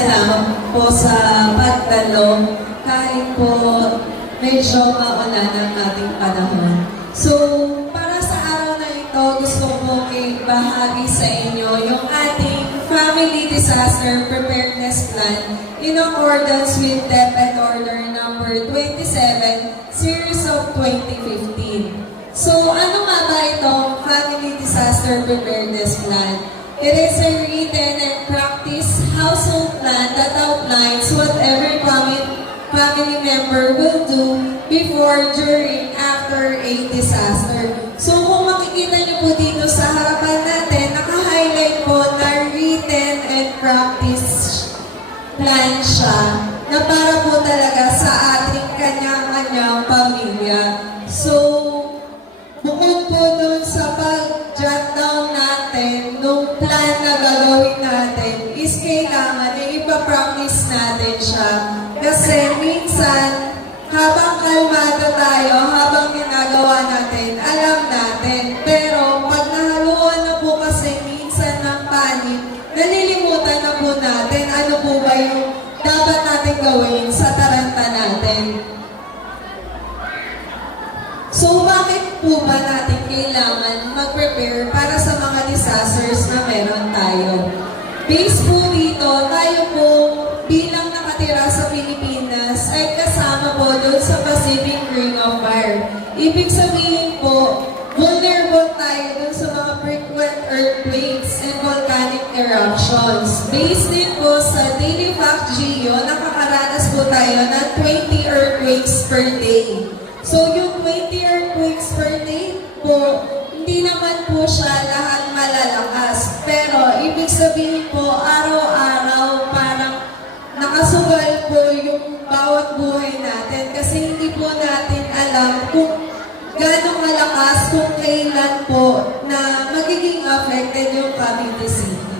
salamat po sa pagdalo kahit po medyo maulan ang ating panahon. So, para sa araw na ito, gusto ko ibahagi sa inyo yung ating Family Disaster Preparedness Plan in accordance with DepEd Order number 27, Series of 2015. So, ano nga ba itong Family Disaster Preparedness Plan? It is a written and practice household plan that outlines what every family member will do before, during, after a disaster. So kung makikita niyo po dito sa harapan natin, naka-highlight po na written and practice plan siya na para po talaga sa ating kanya-kanyang pamilya. So, bukod po dun sa pag-jot down natin nung plan na gagawin natin is kailangan ipapractice natin siya. Kasi minsan, habang kalmado tayo, habang ginagawa natin, alam natin. Pero pag nahaluan na po kasi minsan ng panic, nalilimutan na po natin ano po ba yung dapat natin gawin sa taranta natin. So, bakit po ba natin kailangan mag-prepare para sa mga disasters na meron tayo? Based po dito, tayo po bilang nakatira sa Pilipinas ay kasama po doon sa Pacific Ring of Fire. Ibig sabihin po, vulnerable tayo doon sa mga frequent earthquakes and volcanic eruptions. Based din po sa Daily Fact Geo, nakakaranas po tayo ng 20 earthquakes per day. So, yung 20 earthquakes per day po, hindi naman po siya lahat malalakas. Pero, ibig sabihin po, araw-araw parang nakasugal po yung bawat buhay natin. Kasi hindi po natin alam kung gano'ng malakas, kung kailan po na magiging affected yung Cavite City.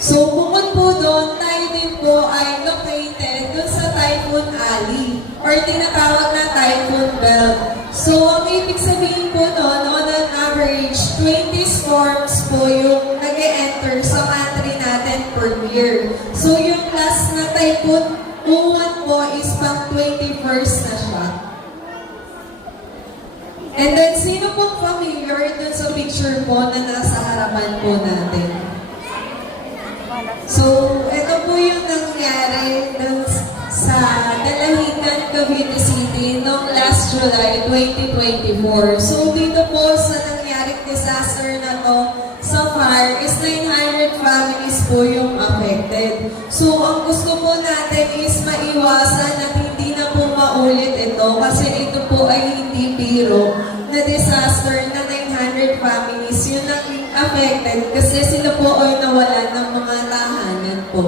So, bukod po doon, tayo din po ay located doon sa Typhoon Alley or tinatawag na Typhoon Belt. So, ang ibig sabihin po noon, on an average, 20 storms po yung nag-e-enter sa country natin per year. So, yung last na Typhoon Uwan po is pang 21st na siya. And then, sino pong familiar dun sa picture po na nasa harapan po natin? So, ito po yung nangyari dun sa Dalahican, Cavite City noong last July 2024. So, dito po sa nangyaring disaster na to, sa fire is 900 families po yung affected. So, ang gusto po natin is maiwasan at hindi na po maulit ito kasi ito po ay hindi biro na disaster na 900 families yung naging affected kasi sila po ay nawalan ng mga tahanan po.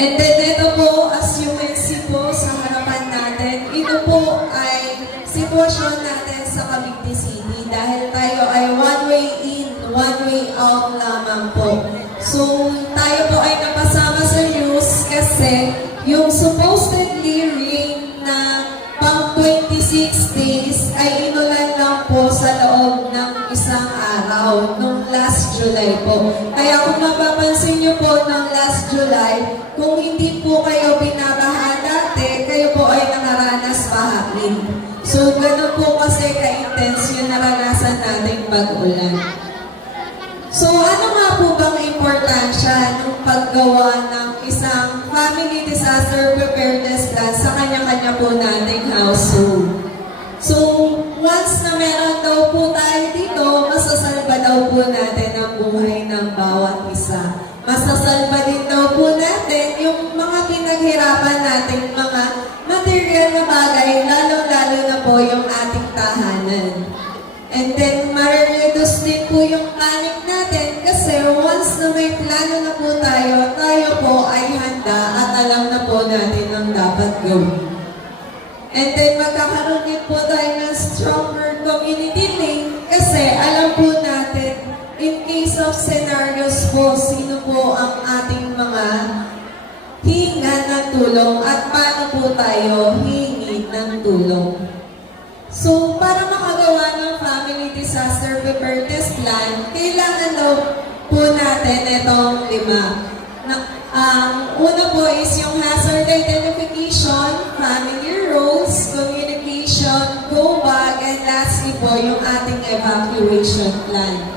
And then ito po, as you can see po sa harapan natin, ito po ay sitwasyon natin sa Cavite City dahil tayo ay one way in, one way out lamang po. So, tayo po ay napasama sa news kasi yung supposedly rain na pang 26 days ay inulan lang po sa loob ng isang araw nung last July po. Kaya kung mapapansin nyo po ng last July, kung hindi po kayo binabaha dati, kayo po ay nakaranas bahain. So, ganun po kasi ka-intense yung naranasan nating pag-ulan. So, ano nga po bang importansya ng paggawa ng isang family disaster preparedness plan sa kanya-kanya po nating household? So, once na meron daw po tayo dito, masasalba daw po natin ang buhay ng bawat isa. Masasalba din daw po natin yung mga pinaghirapan nating mga material na bagay, lalo-lalo na po yung ating tahanan. And then, ma-reduce din po yung panic natin kasi once na may plano na po tayo, tayo po ay handa at alam na po natin ang dapat gawin. And then, magkakaroon din po tayo ng stronger community link kasi alam po natin, in case of scenarios po, sino po ang ating mga hinga ng tulong at paano po tayo hingi ng tulong. So, para makagawa ng family disaster preparedness plan, kailangan daw po natin itong 5. Ang una po is yung hazard identification, family roles, communication, go bag, and lastly po yung ating evacuation plan.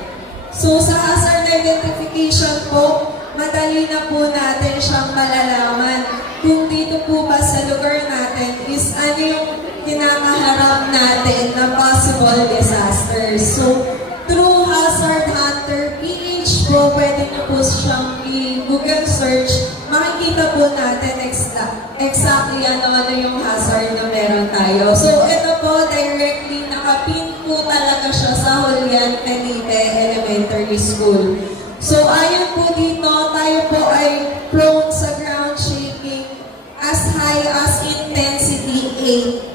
So sa hazard identification po, madali na po natin siyang malalaman kung dito po ba sa lugar natin is ano yung kinakaharap natin na possible disasters. So through Hazard Hunter PH po, pwede niyo po siyang i-Google search. Makikita po natin exactly ano yung hazard na meron tayo. So ito po, directly nakapin po talaga siya sa Julian Felipe Elementary School. So ayon po dito, tayo po ay prone sa ground shaking as high as intensity 8.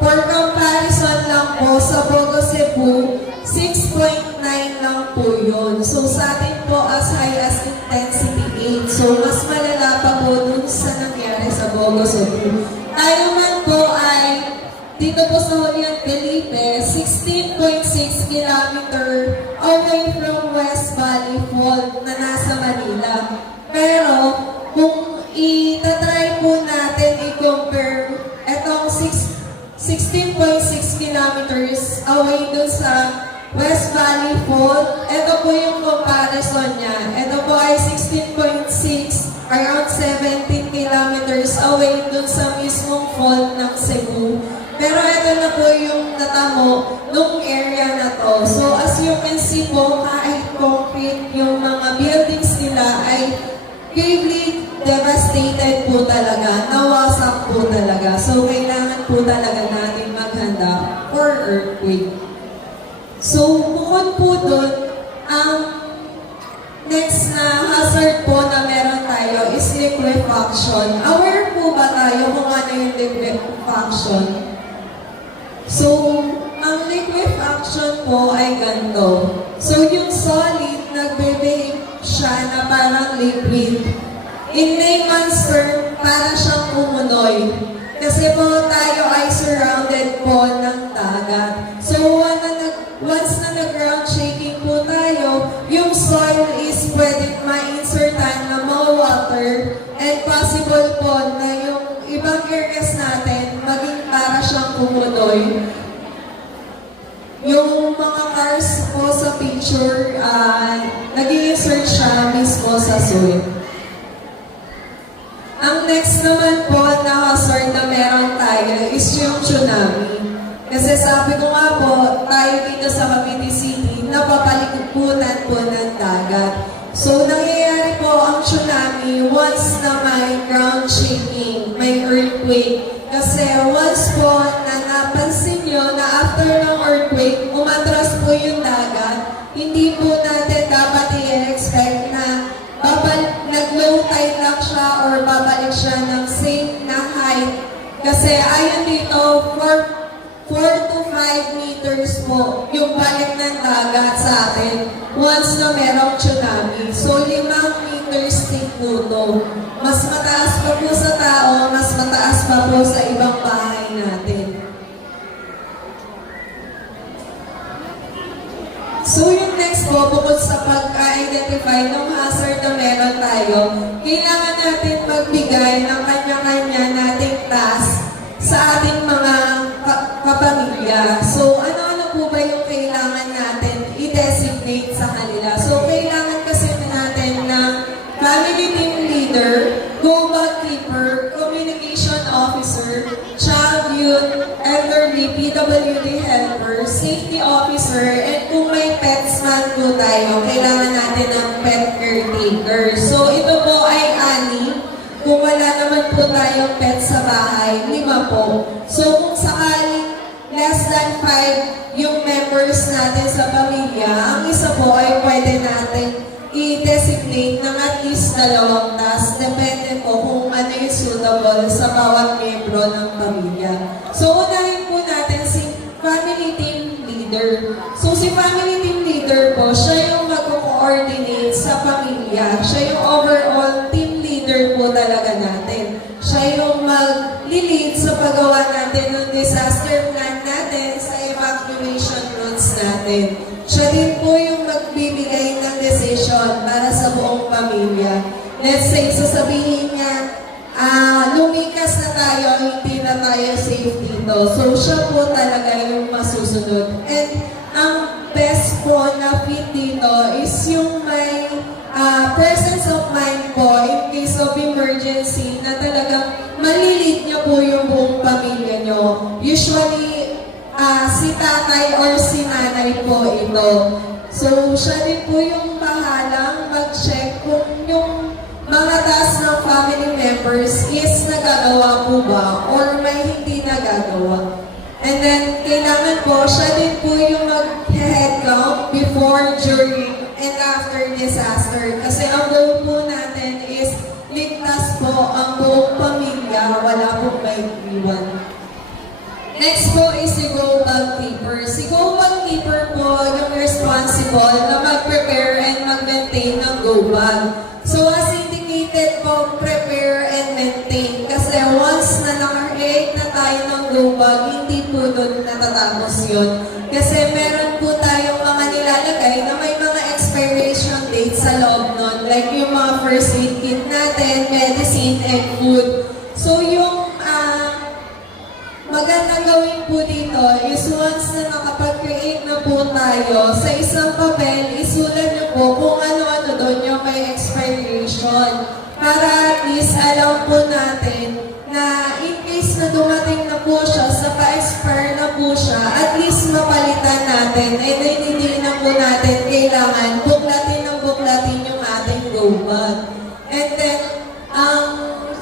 For comparison lang po, sa Bogo Cebu, 6.9 lang po yun. So sa atin po as high as intensity 8. So mas malala pa po dun sa nangyari sa Bogo Cebu. Tayo man po ay dito po sa Julian Felipe, 16.6 kilometer away from West Valley Fault na nasa Manila. Pero kung itatry po natin i-compare etong 16.6 kilometers away dun sa West Valley Fault, ito po yung comparison niya. Ito po ay 16.6, around 17 kilometers away dun sa mismong fault ng Cebu. Pero ito na po yung natamo nung area na to. So as you can see po, kahit concrete yung mga buildings nila ay gravely devastated po talaga, nawasak po talaga. So kailangan po talaga natin maghanda for earthquake. So bukod po dun, ang next na hazard po na meron tayo is liquefaction. Aware po ba tayo kung ano yung liquefaction? So, ang liquefaction po ay ganito. So, yung solid, nagbe-behave siya na parang liquid. In layman's term, para siyang umunoy. Kasi po tayo ay surrounded po ng dagat. So, once na nag-ground shaking po tayo, yung soil is pwedeng ma-insertan na mga water and possible po na yung ibang areas natin maging para siyang umunoy. Yung mga cars po sa picture, nag-i-insert siya mismo sa soil. Ang next naman po na hazard na meron tayo is yung tsunami. Kasi sabi ko nga po, tayo dito sa Cavite City, napapalikutan po ng dagat. So, nangyayari po ang tsunami once na may ground shaking, may earthquake. Kasi once po na napansin nyo na after ng earthquake, umatras po yung dagat, hindi po natin dapat i-expect na nag-low tide lang siya or babalik siya ng same na height. Kasi ayon dito, 4 to 5 meters po yung balik ng dagat sa atin once na merong tsunami. So, 5 meters din po to. Mas mataas pa po sa tao, mas mataas pa po sa ibang bahay natin. So, yung next po, bukod sa pag-identify ng hazard na meron tayo, kailangan natin magbigay ng kanya-kanya nating task sa ating mga kapamilya. So, ano-ano po ba yung kailangan natin i-designate sa kanila? So, kailangan kasi natin ng family team leader, go-bag keeper, communication officer, child youth, elderly, PWD helper, safety officer, and kung may pets man po tayo, kailangan natin ng pet caretaker. So, ito po ay 6. Kung wala naman po tayong pet sa bahay, 5 po. So, kung sakaling less than 5 yung members natin sa pamilya, ang isa po ay pwede natin i-designate ng at least 2 task. Depende po kung ano yung suitable sa bawat membro ng pamilya. So, unahin po natin si family team leader. So, si family team leader po, siya yung mag-coordinate sa pamilya. Siya yung overall team leader po talaga natin. Siya yung mag-lead sa paggawa natin ng disaster plan natin sa evacuation routes natin. Siya din po yung magbibigay ng decision pamilya. Let's say, sasabihin niya, lumikas na tayo, hindi na tayo safe dito. So, siya po talaga yung masusunod. And ang best po na fit dito is yung may presence of mind po in case of emergency na talagang malilid niya po yung buong pamilya niyo. Usually, si tatay or si nanay po ito. So, siya din po yung bahalang mag-check kung yung mga task ng family members is nagagawa po ba or may hindi nagagawa. And then, kailangan po, siya din po yung mag-head count before, during, and after disaster. Kasi ang goal po natin is ligtas po ang buong pamilya, wala pong may iwan. Next po is si Go Bag Keeper. Si Go Bag Keeper po yung responsible na mag-prepare and mag-maintain ng Go Bag. So as indicated po, prepare and maintain. Kasi once na naka-create na tayo ng Go Bag, hindi po doon natatapos yun. Kasi meron po tayong mga nilalagay na may mga expiration date sa loob nun. Like yung mga first aid kit natin, medicine, and food. So yung magandang gawin po dito is once na nakapag-create na po tayo, sa isang papel, isulat niyo po kung ano-ano doon yung may expiration. Para at least alam po natin na in case na dumating na po siya, sa pa-expire na po siya, at least mapalitan natin and then hindi na po natin kailangan buklatin yung ating go bag. And then,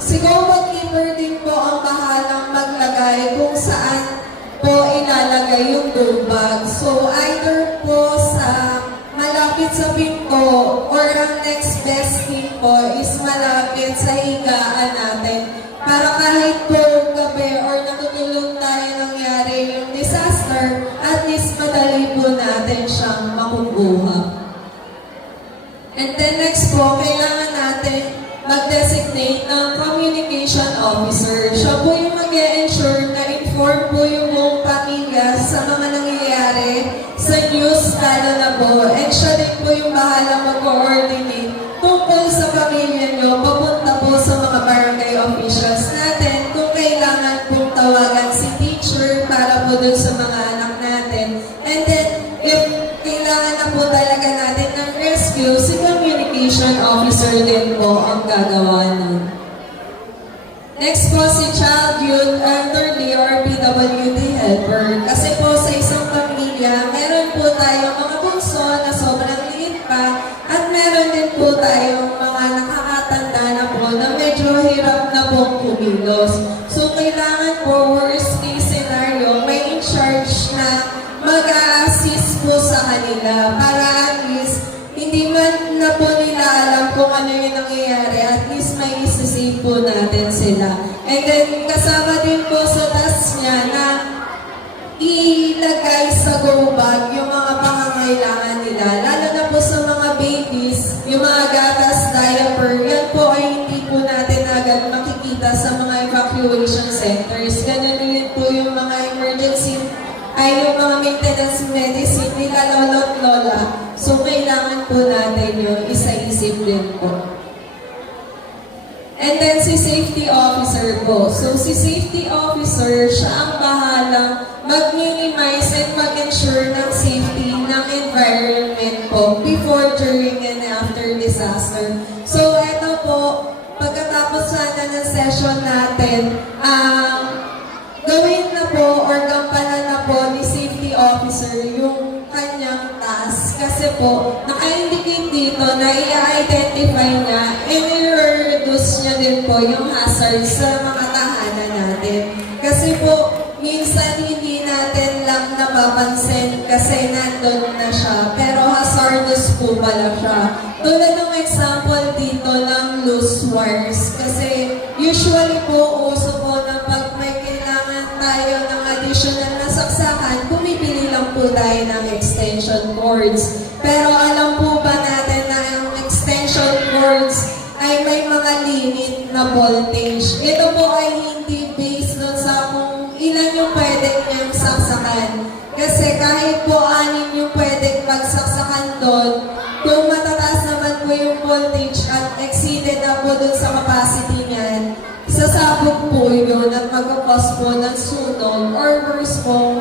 si Go Bag Keeper din po ang bahalang maglagay kung saan po ilalagay yung go bag. So, either po sa malapit sa pinto or ang next best thing po is malapit sa higaan natin. Para kahit po gabi or natutulog tayo nangyari yung disaster, at least madali po natin siyang makukuha. And then next po, kailangan natin mag-designate ng communication officer. Siya po yung mag-e-ensure na inform po yung buong pamilya sa mga nangyayari sa news, lalo na po. And siya din po yung bahala mag-coordinate tungkol sa pamilya nyo, papunta po sa mga barangay officials natin kung kailangan pong tawagan si teacher para po dun sa mga anak natin. And then, if kailangan na po talaga natin ng rescue, si communication officer din po ang gagawa nun. Next po si Child, Youth, Elderly, or PWD helper. Kasi po sa isang pamilya, meron po tayong mga bunso na sobrang liit pa at meron din po tayong mga nakakatanda na po na medyo hirap na pong kumilos. So kailangan po, worst case scenario, may in charge na mag-a-assist po sa kanila para at least hindi man na po nila alam kung ano yung nangyayari, at least may isisave po natin sila. And then kasama din po sa task niya na ilagay sa go bag yung mga pangangailangan nila, lalo na po sa mga babies, yung mga gatas, diaper, yan po ay hindi po natin agad makikita sa mga evacuation centers. Ganyan din po yung mga emergency ay yung mga maintenance medicine nila lolo't lola. So, kailangan po natin yung isa-isip din po. And then, si safety officer po. So, si safety officer, siya ang bahalang mag-minimize and mag-ensure ng safety ng environment po before, during, and after disaster. So, ito po, pagkatapos sana ng session natin, gawin na po or gampanan na po ni safety officer yung kanyang task. Kasi po, naka-indicate dito na i-identify niya and i-reduce niya din po yung hazard sa mga tahanan natin. Kasi po, minsan hindi natin lang napapansin kasi nandun na siya. Pero hazardous po pala siya. Tulad ng example dito ng loose wires. Kasi usually po, uso po na pag may tayo ng additional na saksakan, bumibili lang po tayo ng extension cords. Pero alam po ba natin na ang extension cords ay may mga limit na voltage? Ito po ay hindi based doon sa kung ilan yung pwedeng niyang saksakan. Kasi kahit po 6 yung pwedeng pagsaksakan doon, kung matataas naman po yung voltage at at exceeded na po dun sa capacity niyan, sasabog po yun at magkakos po ng sunog or worse po,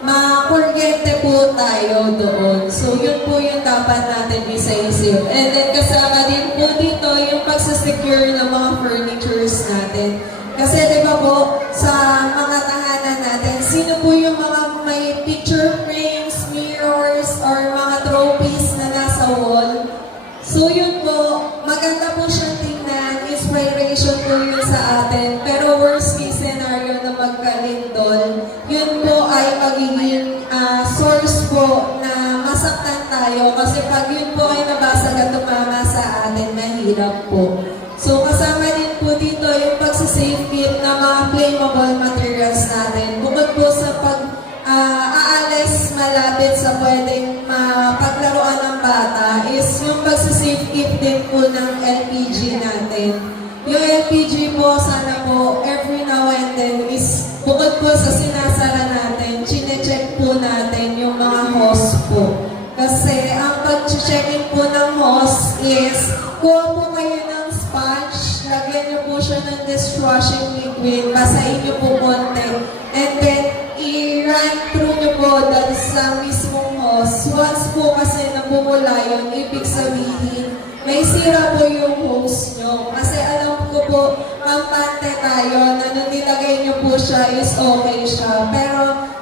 makuryente po tayo doon. So, yun po yung dapat natin isa-isip. And then, kasama din po dito yung pagsasecure ng mga furnitures natin. Kasi, di ba po, sa mga tahanan natin, sino po yung mga may picture frames, mirrors, or mga trophies na nasa wall? So, yun po, maganda po siyang tingnan, inspiration po yun sa atin. Pero worst case scenario na magkalindol, yun po ay magiging source po na masaktan tayo. Kasi pag yun po ay nabasag at tumama sa atin, mahirap po. So, kasama din po dito yung pagsasafekeep ng mga flammable materials natin. Bukod po sa aalis malapit sa pwedeng mapaglaruan ng bata is yung pagsasafekeep din po ng LPG natin. Yung LPG po, sana po, every now and then is bukod po sa sinasara natin, chine-check po natin yung mga hose po. Kasi ang pag-checking po ng hose is kuha po kayo ng sponge, lagyan niyo po siya ng dishwashing liquid, basahin niyo po konti, and then i-run through niyo po dahil sa mismong hose. Once po kasi nabumula yun, ibig sabihin, may sira po yung hose niyo. Kasi alam ko po, kampante tayo na nung nilagay niyo po siya is okay siya. Pero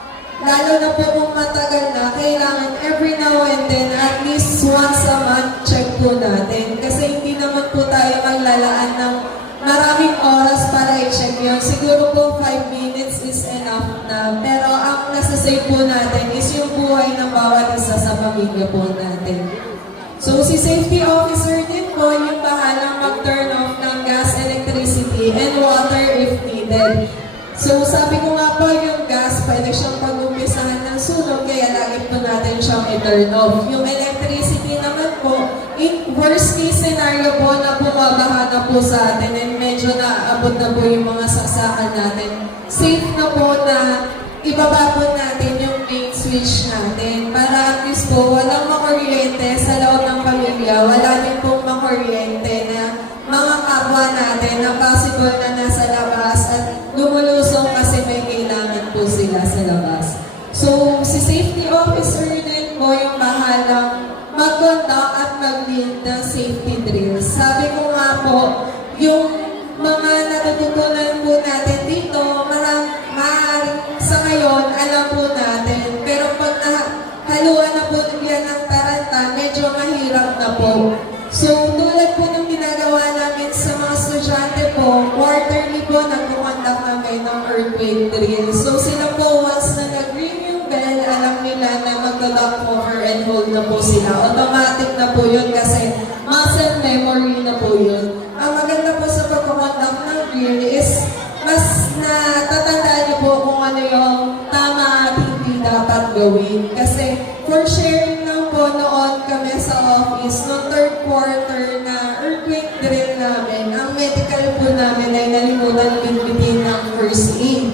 lalo na po kung matagal na, kailangan every now and then, at least once a month, check po natin. Kasi hindi naman po tayo maglalaan ng maraming oras para i-check yun. Siguro po 5 minutes is enough na. Pero ang nasa-save po natin is yung buhay ng bawat isa sa pamilya po natin. So si safety officer din po yung bahalang mag-turn off ng gas, electricity, and water if needed. So sabi ko nga po yung gas, pwede siyang pag-umpisahan ng sunog, kaya lagi po natin siyang i-turn off. Yung electricity naman po, in worst case scenario po na bumabaha na po sa atin and medyo naabot na po yung mga saksakan natin, safe na po na ibaba po natin yung main switch natin para at least po walang makuryente sa loob ng pamilya, wala din pong makuryente na mga kapwa natin na possible na nasa labas at lumulusong kasi may kailangan po sila sa labas. So, si safety officer din po yung bahalang mag-conduct at mag-lead ng safety drills. Sabi ko nga po, yung mga natututunan po natin dito, maaaring sa ngayon, alam po natin. Pero pag haluan na po yan ng taranta, medyo mahirap na po. So, tulad po ng ginagawa namin sa mga estudyante po, quarterly po nag-conduct namin ng earthquake drill. So, sila po, once na nag-ring yung bell, alam nila na mag-lock cover and hold na po sila. Automatic na po yun kasi muscle memory na po yun. Ang maganda po sa pag-conduct ng drill is mas natatandaan niyo po kung ano yung tama at hindi dapat gawin. Kasi for sharing lang po noon kami sa office, noong third quarter na earthquake drill namin, ang medical po namin ay nalimutan bitbitin ng first aid.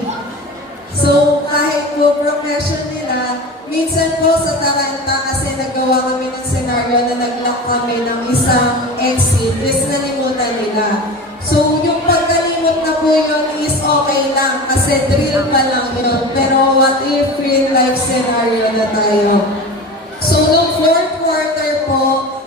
So kahit po profession nila, minsan po sa taranta kasi nagawa kami ng scenario na nag-lock kami ng isang exit, is nalimutan nila. So yung pagkalimot na po yun is okay lang kasi drill pa lang yun. Pero what if real life scenario na tayo? So noong fourth quarter po,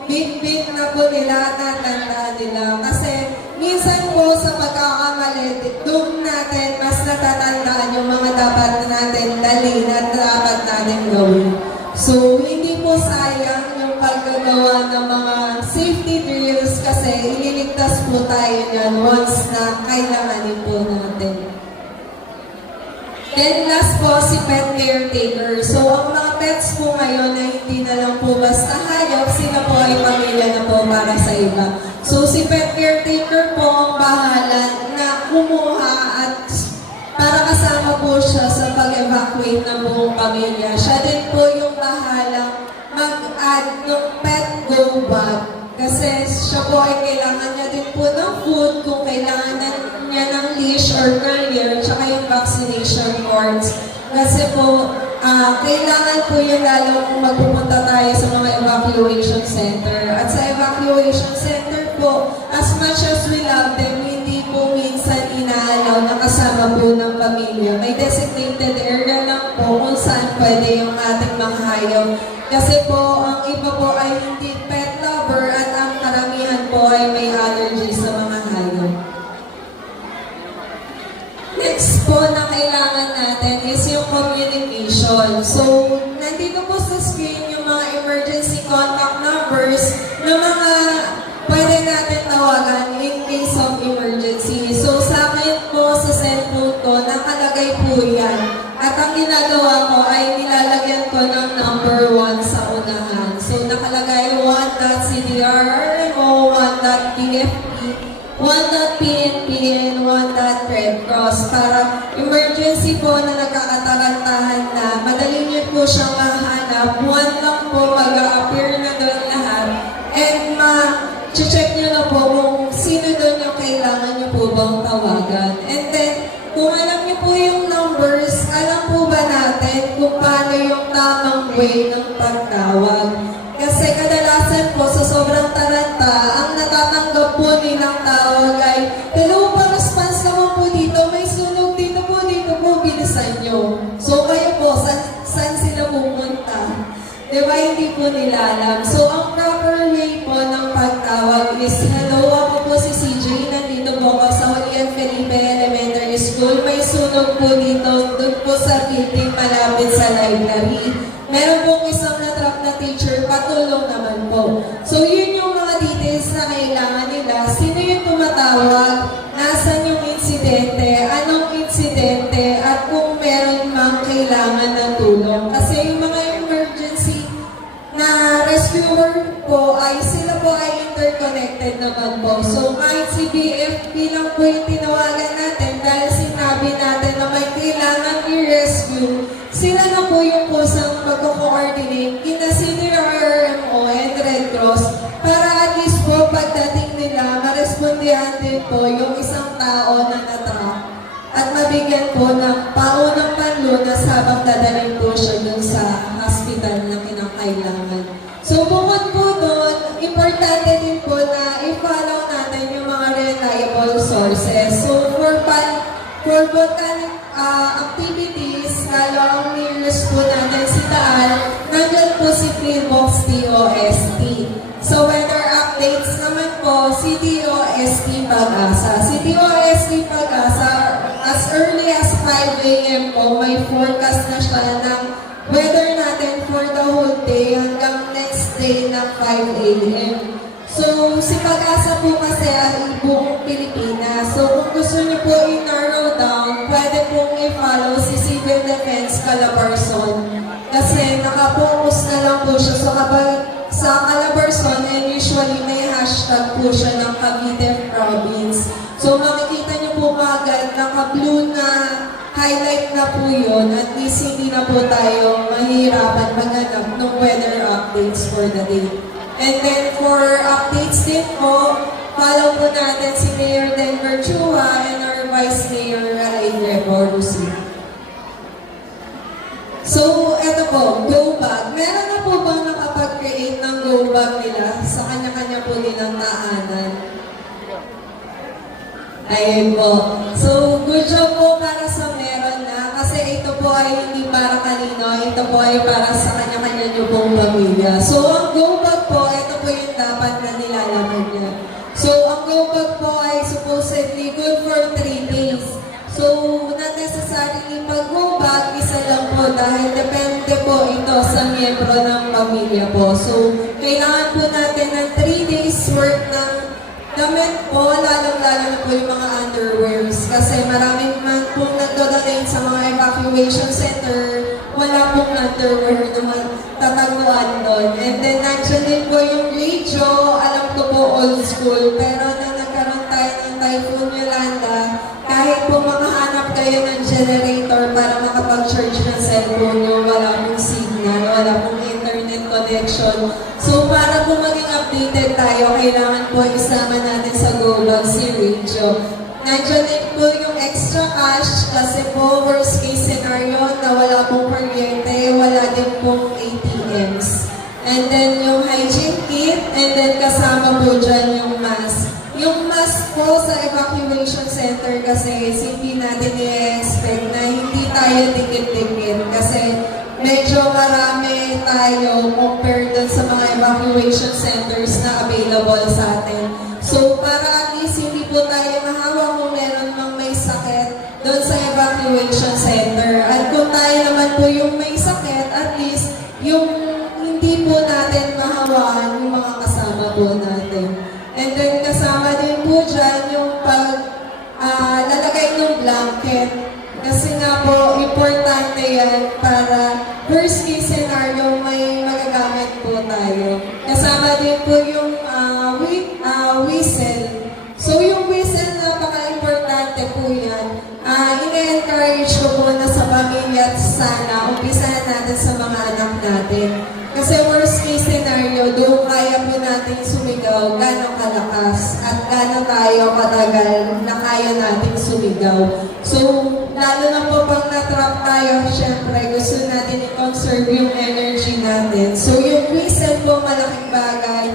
big na po nila, natanda nila. Kasi minsan po sa pagkakamali, doon natin mas natatandaan yung mga dapat natin dalhin at dapat natin gawin. So hindi po sayang yung paggagawa ng mga safety drills kasi ililigtas po tayo yan once na kailanganin po natin. Then last po, si pet caretaker. So ang mga pets po ngayon ay hindi na lang po basta hayop, sila po ay pamilya na po para sa iba. So si pet caretaker po ang bahala na kumuha at para kasama po siya sa pag-evacuate ng buong pamilya. Siya din po yung bahala mag-add ng pet go bag. Kasi siya po ay kailangan niya din po ng food kung kailangan niya ng leash or carrier, tsaka yung vaccination cords. Kasi po, kailangan po yun lalo kung magpupunta tayo sa mga evacuation center. At sa evacuation center po, as much as we love them, hindi po minsan inaalaw na kasama po ng pamilya. May designated area lang po kung saan pwede yung ating mga hayop. Kasi po, ang iba po ay hindi pet lover at ang karamihan po ay may allergy sa mga hayop. Next po na kailangan natin is yung communication. So, nandito po sa screen yung mga emergency contact numbers na mga pwede natin tawagan in case of emergency. So, sa akin po, sa cellphone ko, nakalagay po yan. At ang ginagawa ko ay nilalagyan ko ng number 1 sa unahan. So, nakalagay 1.cdrrmo, 1.pfp, 1.pnpn, 1.red cross para emergency po na nagkakatarantahan na madali niyo po siyang mahanap. 1 lang po mag-a-appear na doon lahat and ma-check niyo na po kung sino doon yung kailangan niyo po bang tawagan. And then, kung alam niyo po yung numbers, alam po ba natin kung paano yung tamang way ng pagtawag? Kasi kadalasan po sa sobrang taranta, ang natatanggap po nilang tawag ay, hello pa, response naman po dito, may sunog dito po, bilisan nyo. So kayo po, saan sila pumunta? Diba, hindi po nila alam. So ang proper way po ng pagtawag is, hello, ako po si CJ, nandito po ako sa Julian Felipe Elementary School. May sunog po dito, doon po sa building malapit sa library. Meron pong isang na-trap na teacher, patulong naman po. So, yun yung mga details na kailangan nila. Sino yung tumatawag? Nasaan yung insidente? Anong insidente? At kung meron mang kailangan ng tulong. Kasi yung mga emergency na rescuer po, ay sila po ay interconnected naman po. So, kahit si BFP lang po yung tinawagan natin dahil sinabi natin na may kailangan i-rescue, sila na po yung kusang magko-coordinate kina CDRRMO and Red Cross para at least po pagdating nila, marespondihan din po yung isang tao na natrap at mabigyan po ng paunang panlunas habang dadalhin po siya dun sa hospital na kinakailangan. So bukod po doon, importante din po na i-follow natin yung mga reliable sources. So for volcanic activities, lalo ang nearest po natin si Taal, nandyan po si Clearbox TOST. So weather updates naman po, si TOST Pag-asa. Si TOST Pag-asa, as early as 5 a.m. po, may forecast na siya ng weather natin for the whole day hanggang next day ng 5 a.m. So, si Pag-asa po kasi ay buong Pilipinas. So, kung gusto niyo po i-narrow down, pwede pong i-follow si Civil Defense Calabarzon. Kasi nakapokus na lang po siya. So, kapag sa Calabarzon, and usually may hashtag po siya ng Cavite Province. So, makikita niyo po agad, naka-blue na highlight na po yun. At least hindi na po tayo mahirapan maghanap ng weather updates for the day. And then for updates din po, follow po natin si Mayor Denver Chua and our Vice Mayor Rainer Borusi. So, eto po, go bag. Meron na po bang nakapag-create ng go bag nila sa kanya-kanya po nilang tahanan? Ayun po. So, good job po para sa meron na. Kasi ito po ay hindi para kanino. Ito po ay para sa kanya-kanya nyo pong pamilya. So, ang go bag po, ito po yung dapat na nilalaman niya. So, ang go bag po ay supposedly good for 3 days. So, not necessarily pag-go bag, isa lang po dahil depende po ito sa miyembro ng pamilya po. So, kailangan po natin ng 3 days worth ng damit po, lalong-lalo na po yung mga underwears. Kasi maraming man pong nagdodalhin sa mga evacuation center, wala pong underwear na tatagpuan doon. And then, nandiyan din po yung radio, alam ko po old school, pero nang nagkaroon tayo ng Typhoon Yolanda, kahit po makahanap kayo ng generator para makapag-charge ng cellphone nyo, wala pong signal, wala pong internet connection. So, para po maging updated tayo, kailangan po isama natin sa GoBag si Radio. Nandiyan din po yung extra cash kasi po worst case scenario na wala pong kuryente, wala din pong ATMs. And then yung hygiene kit, and then kasama po dyan yung mask. Yung mask po sa evacuation center kasi hindi natin i-expect na hindi tayo dikit-dikit kasi medyo marami tayo compared dun sa mga evacuation centers na available sa atin. So para at least hindi po tayo mahawa kung meron mang may sakit dun sa evacuation center. At kung tayo naman po yung may sakit, at least yung hindi po natin mahawaan yung mga kasama po natin. And then kasama din po dyan yung lalagay ng blanket. Kasi nga po, importante yan para worst case scenario may magagamit po tayo. Kasama din po yung whistle. So yung whistle, napaka-importante po yan. Ina-encourage ko po na sa pamilya at sana umpisahan natin sa mga anak natin. Kasi worst case scenario, doon kaya po natin sumigaw gano'ng kalakas at gano'n tayo katagal na kaya natin sumigaw. So, lalo na po pag na-trap tayo, syempre gusto natin i-conserve yung energy natin. So, yung whistle po malaking bagay.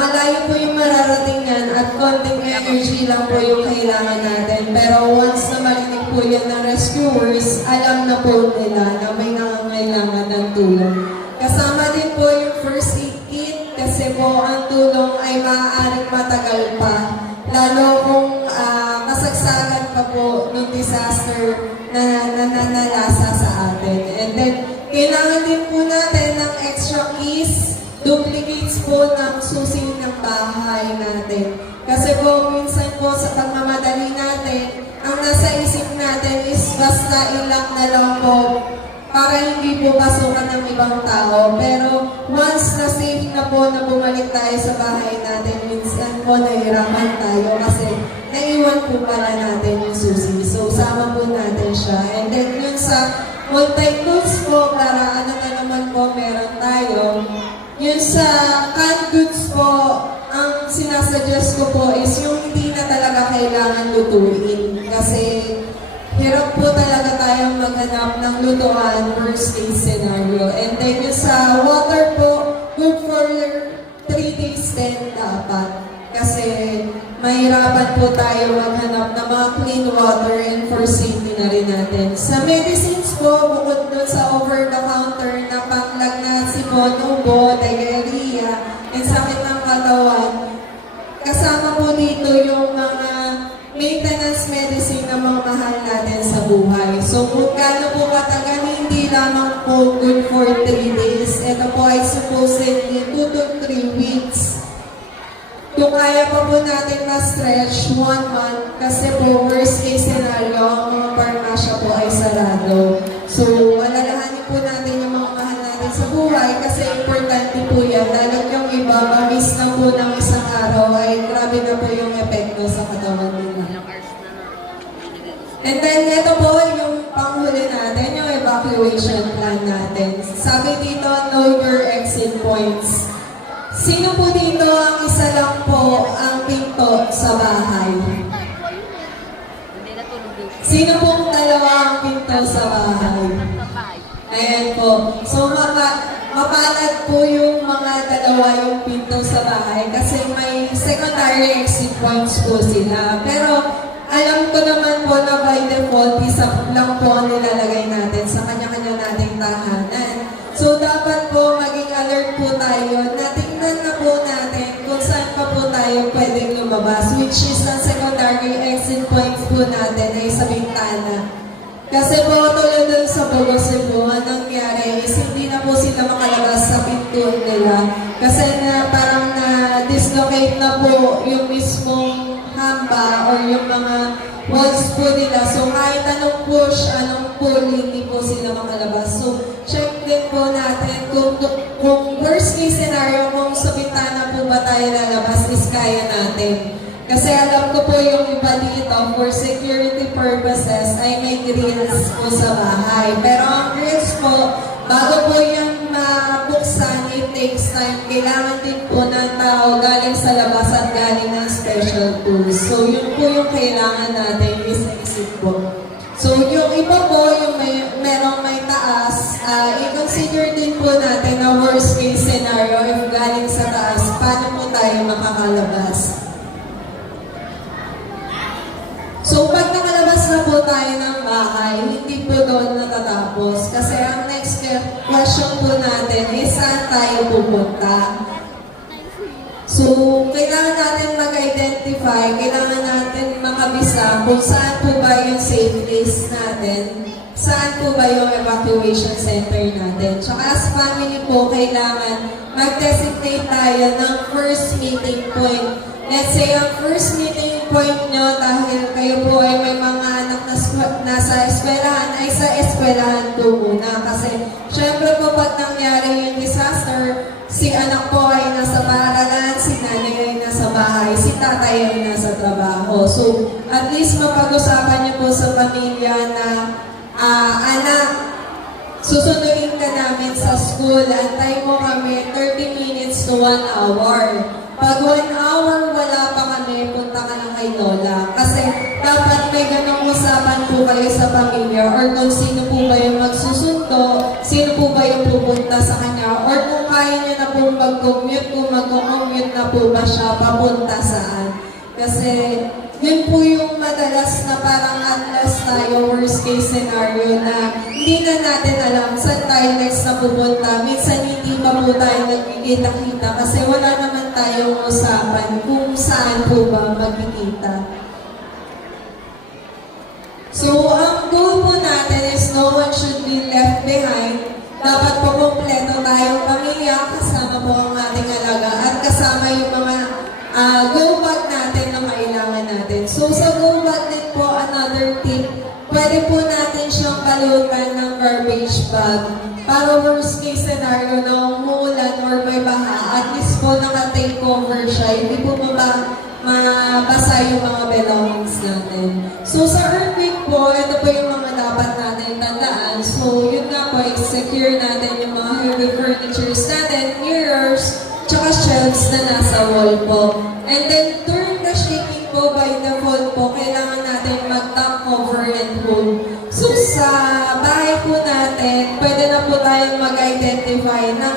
Malayo po yung mararating yan at konting energy lang po yung kailangan natin. Pero once na marinig po yan ng rescuers, alam na po nila na may nangangailangan ng tulong. Kasama din po yung first aid kit kasi po ang tulong ay maaaring matagal pa. Lalo kung kasagsagan pa po ng disaster na nananalasa sa atin. And then, kailangan din po natin ng extra keys, duplicates po ng susi ng bahay natin. Kasi po, minsan po sa pagmamadali natin, ang nasa isip natin is basta ilang na lang po para hindi po pasukan ng ibang tao. Pero once na safe na po na bumalik tayo sa bahay natin, minsan po nahirapan tayo kasi naiwan po pala natin yung susi. So, sama po natin siya. And then yun sa multi-tools po, para ano na naman po meron tayo. Yun sa canned goods po, ang sinasuggest ko po is yung hindi na talaga kailangan lutuin. Kasi hirap po talaga tayong maghanap ng lutuan, worst case scenario. And then yung sa water po, good for 3 days din dapat. Kasi mahirapan po tayo maghanap ng mga clean water and for safety na rin natin. Sa medicines po, bukod doon sa over-the-counter na panglagnat, sipon, ubo, diarrhea, and sakit ng katawan, kasama po dito yung mga maintenance medicine na mga mahal natin sa buhay. So, kung gaano po katagal, hindi lamang po good for 3 days. Ito po ay supposedly 2 to 3 weeks. Kung kaya pa po natin ma-stretch 1 month, kasi po worst case scenario, ang mga parmasya po ay sarado. So, alalahanin po natin yung mga mahal natin sa buhay kasi importante po yan. Dahil yung iba, mamiss na po ng isang araw ay grabe na po yung epekto sa katawan nila. And then, ito po yung panghuli natin, yung evacuation plan natin. Sabi dito, know your exit points. Sino po dito ang isa lang po ang pinto sa bahay? Sino pong dalawa ang pinto sa bahay? Ayan po. So, mapalad po yung mga dalawa yung pinto sa bahay kasi may secondary exit points po sila. Pero, alam ko naman po na by default, isa lang po ang nilalagay natin sa kanya-kanya nating tahanan. So, dapat po maging alert po tayo na tingnan na po natin kung saan pa po tayo pwedeng lumabas, which is ang secondary exit points po natin ay sa bintana. Kasi po, tulad dun sa Bogo Cebu, ang nangyari is hindi na po sila makalabas sa pinto nila. Kasi na parang na-dislocate na po yung mismong hamba or yung mga walls po nila. So, kahit anong push, anong pull, hindi po sila makalabas. So, check din po natin kung worst case scenario, kung sa bintana po ba tayo lalabas, is kaya natin. Kasi alam ko po yung iba dito, for security purposes, ay may grills po sa bahay. Pero ang grills po, bago po yung mabuksan, it takes time. Kailangan din po ng tao galing sa labas at galing ng special tools. So, yun po yung kailangan natin isip po. So, yung iba po, yung merong may taas, i-consider din po natin na worst case tayo ng bahay, hindi po doon natatapos. Kasi ang next question po natin is saan tayo pupunta? So, kailangan natin mag-identify, kailangan natin makabisa kung saan po ba yung safe list natin, saan po ba yung evacuation center natin. Tsaka as family po, kailangan mag-designate tayo ng first meeting point. Let's say, ang first meeting point nyo, dahil kayo po ay may mga anak na nasa eskwelahan, ay sa eskwelahan po muna. Kasi, syempre po, pag nangyari yung disaster, si anak po ay nasa paaralan, si nanay ay nasa bahay, si tatay ay nasa trabaho. So, at least mapag-usapan niyo po sa pamilya na, anak, susunodin ka namin sa school, antay mo kami 30 minutes to 1 hour. Pag 1 hour, wala pa kami, punta ka na kay Lola. Kasi dapat may ganong usapan po kayo sa pamilya or kung sino po ba yung magsusundo, sino po ba yung pupunta sa kanya, or kung kaya niya na po mag-commute, kung mag-commute na po ba siya, papunta saan. Kasi yun po yung madalas na parang atlas tayo, worst case scenario na hindi na natin alam saan tayo next na pupunta. Minsan hindi pa po tayo nagkikita-kita kasi wala naman tayong usapan kung saan po ba magkikita. So, ang goal po natin is no one should be left behind. Dapat po kompleto tayong pamilya, kasama po ang ating alaga at kasama yung mga go bag natin na kailangan natin. So, sa go bag din po, another tip, pwede po natin siyang balutan ng garbage bag para worst case scenario na umuulan or may baha, at least po naka-take over siya, hindi po mabasa yung mga belongings natin. So, sa earthquake po, ito po yung mga dapat natin tandaan. So, yun nga po, secure natin yung mga heavy furnitures natin, mirrors, tsaka shelves na nasa wall po. And then, during the shaking po, by default po, kailangan natin mag-top cover and hold. So, sa bahay po natin, pwede na po tayong mag-identify ng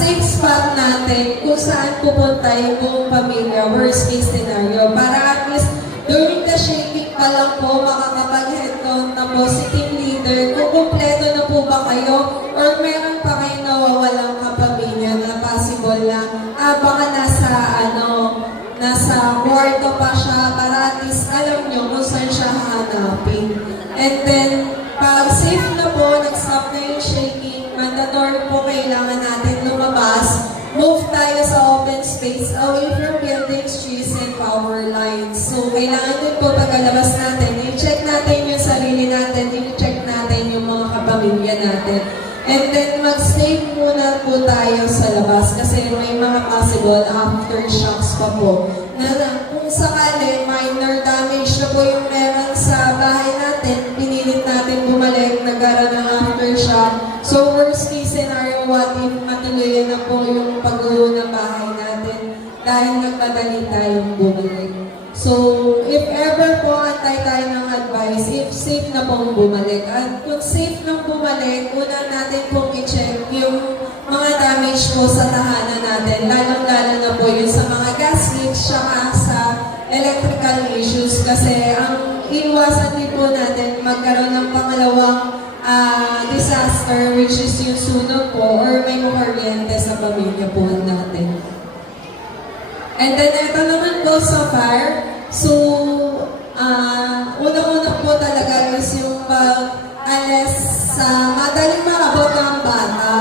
safe spot natin kung saan pupunta yung buong pamilya, worst case scenario. Para at least, during the shaking pa lang po, makakapag-head count na po si team leader, kung kumpleto na po ba kayo, or meron pa kayo nawawalang kapamilya na possible na baka nasa kwarto pa siya para at least alam nyo kung saan siya hahanapin. And then, pag safe na po, nag-stop na yung shaking, mandatory po kailangan natin lumabas, move tayo sa open space, away from buildings, trees, and power lines. So, kailangan din po pagkalabas natin, i-check natin yung sarili natin, i-check natin yung mga kapamilya natin. And then, mag-stay muna po tayo sa labas kasi may mga possible aftershocks pa po. Na kung sakali, minor damage na po yung meron sa bahay natin, pinilit natin bumalik, nagkaroon ng aftershock. So, worst case scenario, what if matuloy na po yung pag-uho ng bahay natin dahil nagmadali tayong bumalik. So, if ever po, antay tayo ng advice, if safe na pong bumalik. At kung safe nang bumalik, una natin pong i-check yung mga damage po sa tahanan natin, lalong-lalo na po yun sa mga gas leaks, saka sa electrical issues. Kasi ang iwasan din po natin magkaroon ng pangalawang disaster, which is yung sunog po, or may kuryente sa pamilya po natin. And then, ito naman po sa fire. So, una-una po talaga is yung pag-alas sa madaling maabot ng bata,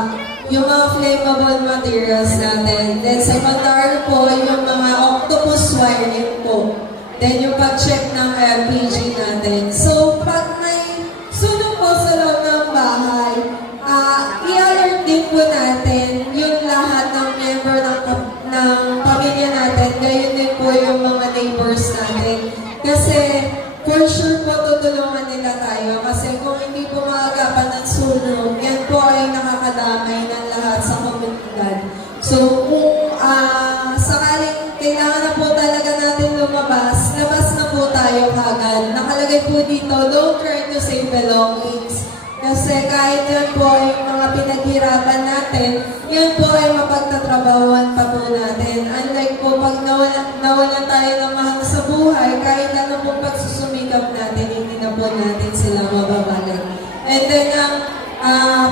yung mga flammable materials natin. Then, secondary po, yung mga octopus wiring po. Then, yung pag-check ng LPG natin. So, pag may sunog po sa loob ng bahay, i-alert din po natin yung lahat ng member ng pamilya natin, gayon din po yung mga neighbors natin. Kasi, for sure po tutulungan nila tayo. Kasi kung hindi po maagapan ng sunog, yan po ay nakakadamay ng lahat sa komunidad. So, kung sakaling kailangan na po talaga natin lumabas, labas na po tayo kagad. Nakalagay po dito, don't try to save belongings. Kasi kahit yan po ay mga pinaghirapan natin, yan po ay mapagtatrabahuan pa po natin. Unlike po pag nawalan tayo ng mahal sa buhay, kahit ano pong pagsusumikap natin, hindi na po po natin sila mababalik. And then,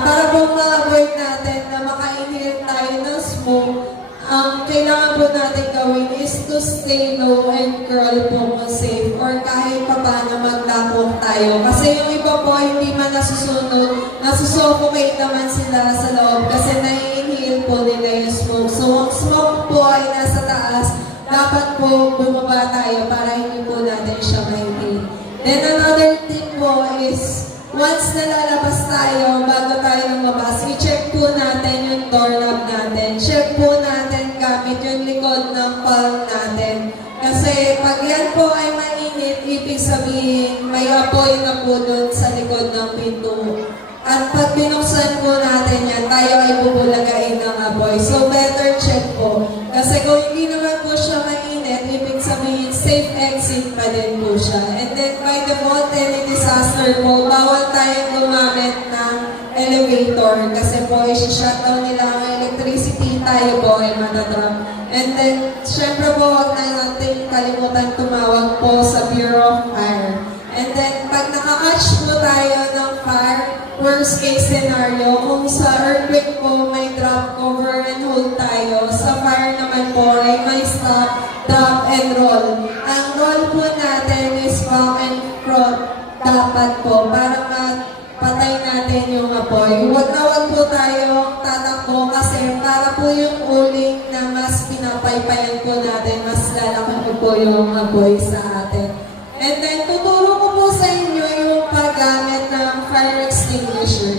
para po ma-avoid natin na maka-inhale tayo ng smoke, ang kailangan po natin gawin is to stay low and crawl po kung safe or kahit pa paano maglakok tayo. Kasi yung iba po hindi man nasusunod, nasusuffocate naman sila sa loob kasi nai-inhale po nila yung smoke. So ang smoke po ay nasa taas, dapat po bumaba tayo para hindi po natin siya ma-inhale. Then another thing po is, once na lalabas tayo, bago tayo lumabas, i-check po natin yung doorknob natin. Check po natin gamit yung likod ng palm natin. Kasi pag yan po ay mainit, ibig sabihin may apoy na po dun sa likod ng pinto. At pag binuksan po natin yan, tayo ay bubulagain ng apoy. So better check po. Kasi kung hindi naman po siya mainit, ibig sabihin safe exit pa din po siya. And then by default, any disaster po, bawal tayong gumamit ng elevator kasi po i-shutdown nila ang electricity, tayo po ay matatrap. And then, syempre po, huwag na natin kalimutan tumawag po sa Bureau of Fire. And then, pag naka-catch po tayo ng fire, worst case scenario, kung sa earthquake po may drop, cover, and hold tayo, sa fire naman po ay may stop, drop, and roll. Ang roll po natin is back and front dapat po para patay natin yung apoy. Huwag na huwag po tayo tatakbo kasi para po yung uling na mas pinapaypayan po natin, mas lalaki po yung apoy sa atin. And then, tuturo ko po sa inyo yung paggamit ng fire extinguisher.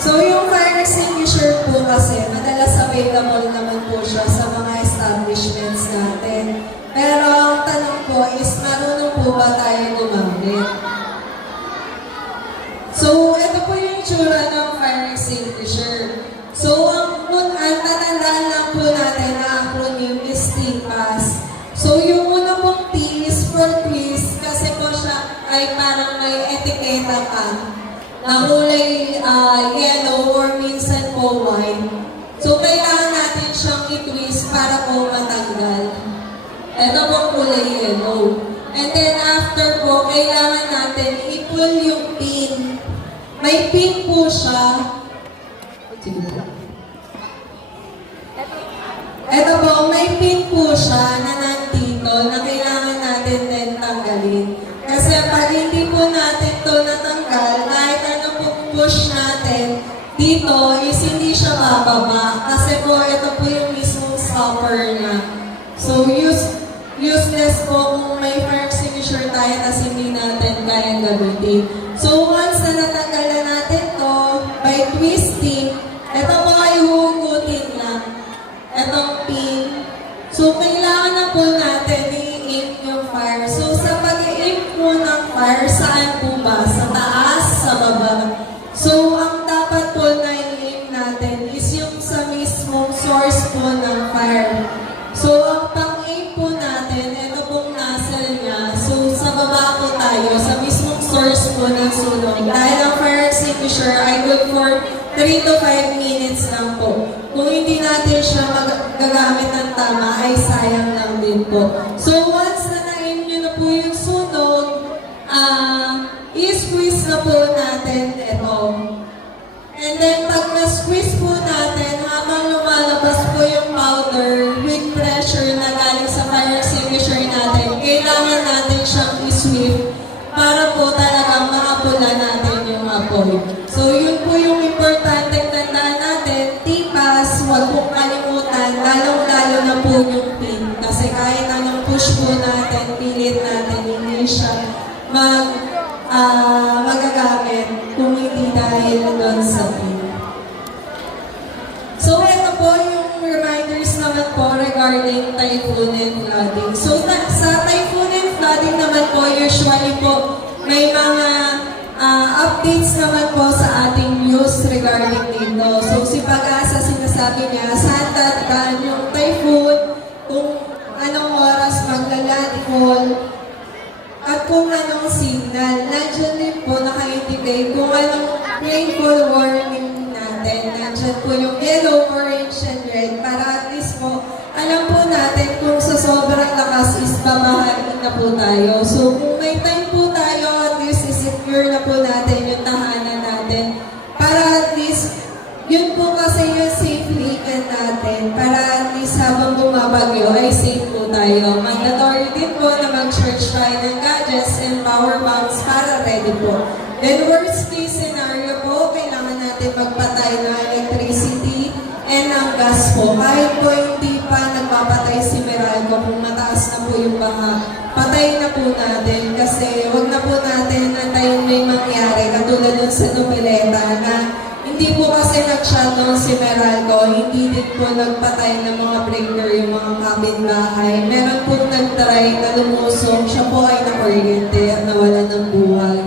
So, yung fire extinguisher po kasi, madalas available naman po siya sa mga establishments natin. Pero ang tanong po is, marunong po ba tayo gumamit? So, ito po yung itsura ng fire extinguisher. So, ang tatandaan lang po natin na acronym is TPAS. So, yung una pong T is for twist kasi po siya ay parang may etiketa ka na kulay yellow or minsan po white. So, kailangan natin siyang i-twist para po matanggal. Ito po kulay yellow. And then after po, kailangan natin i-pull yung pin. May pin po siya. Ito po, may pin po siya na nandito na kailangan natin din tanggalin. Kasi pag hindi po natin ito natanggal, kahit ano po push natin, dito is hindi siya bababa. Kasi po, ito po yung mismong stopper niya. So, useless po kung may fire extinguisher tayo kasi hindi natin kayang gamitin. So, once na natanggal na natin to by twisting, ito po ay huhugutin lang. Itong pin. So, kailangan na po natin i-aim yung fire. So, sa pag-i-aim po ng fire, saan po ba? Sa taas, sa baba. So, ang dapat po na i-aim natin is yung sa mismong source po ng fire. So, ang pang-aim po natin, ito pong nozzle niya. So, sa baba po tayo, sa mismong source po ng sunog. Dahil ang fire extinguisher ay good for 3 to 5 minutes lang po. Kung hindi natin siya magagamit ng tama, ay sayang lang din po. So, once na na-aim nyo na po yung sunog, i-squeeze na po natin ito. And then, pag na-squeeze po natin, habang lumalabas po yung powder with pressure na galing sa fire extinguisher natin, kailangan natin siyang i-sweep para po talagang makapula natin yung apoy. So, yun po yung importante tandaan natin. TPAS, huwag pong kalimutan, lalong-lalo na po yung pin. Kasi kahit anong push po natin, pilit natin, hindi siya magagamit kung hindi dahil doon sa pin. So, ito po yung reminders naman po regarding typhoon and flooding. So, sa typhoon and flooding naman po, usually po, may mga updates naman po sa ating news regarding dito. So, si Pag-asa sinasabi niya, saan tatgaan yung typhoon, kung anong oras magla-landfall, at kung anong signal. Nandiyan din po nagbibigay kung anong rainfall warning natin. Nandiyan po yung yellow, orange, and red para at least po alam po natin kung sa sobrang lakas is babahain na po tayo. So kung may time po tayo, at least i-secure na po natin yung tahanan natin para at least yun po kasi yung safe haven natin para at least habang bumabagyo ay safe po tayo. Mandatory din po na mag-charge tayo ng gadgets and power banks para ready po. Then worst case scenario po, kailangan natin magpatay ng electricity and ng gas po. Kahit po hindi pa nagpapatay si Meralco kung mataas na po yung baha, patay na po natin kasi wag na po natin antayin may mangyari katulad dun sa Nopeleta na hindi po kasi nag-shutdown si Meralco, hindi din po nagpatay ng mga breaker yung mga kapitbahay. Meron po nag-try na lumusong, siya po ay nakuryente at nawala ng buhay.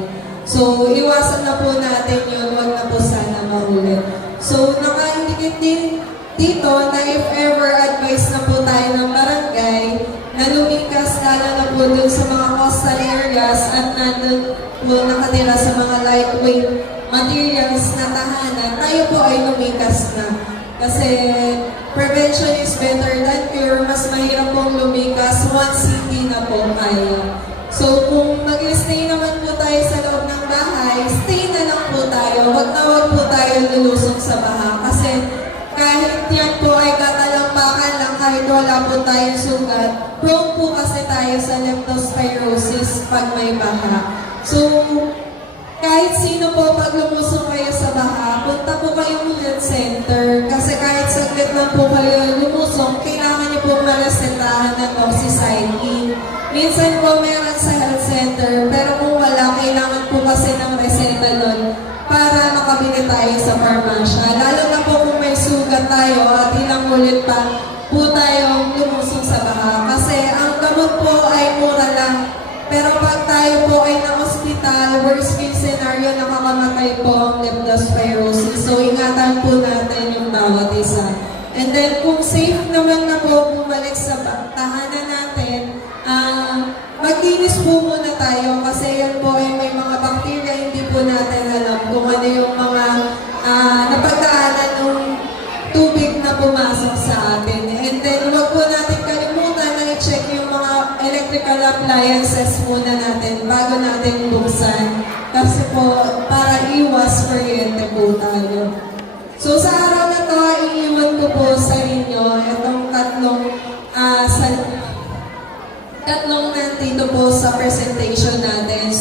So, iwasan na po natin yun, wag na po sana maulit. So, nakaindikit din dito na if ever advice na po tayo ng barangay na lumikas lalo na po dun sa mga coastal areas at nandun po nakatira sa mga lightweight materials na tahanan, tayo po ay lumikas na. Kasi prevention is better than cure, mas mahirap pong lumikas once hindi na po kaya. So kung mag-stay naman po tayo sa loob ng bahay, stay na lang po tayo. Wag po tayo lulusong sa baha. Kasi kahit yan po ay katalampakan lang, kahit wala po tayong sugat, prone po kasi tayo sa leptospirosis pag may baha. So, kahit sino po, pag lumusong kayo sa baha, punta po kayong health center. Kasi kahit saglit lang po kayo lumusong, kailangan niyo po maresetahan ng doxycycline. Minsan po meron sa health center, pero kung wala, kailangan po kasi ng reseta nun para makabili tayo sa farmasya. Lalo na po kung may sugat tayo at ilang ulit pa po tayong lumusong sa baha. Kasi ang gamot po ay mura lang. Pero pag tayo po ay na-hospital, worst case scenario, nakakamatay po ang leptospirosis. So, ingatan po natin yung bawat isa. And then, kung safe naman na po bumalik sa tahanan natin, maglinis po muna tayo kasi yan po ay may mga bacteria, hindi po natin alam kung ano yung mga napagdaanan ng tubig na pumasok sa atin. And then, huwag po natin kalimutan na i-check yung mga electrical appliances muna natin bago natin buksan. Kasi po, para iwas kuryente po tayo. So, sa araw na to, iiwan ko po sa inyo itong tatlong nandito po sa presentation natin.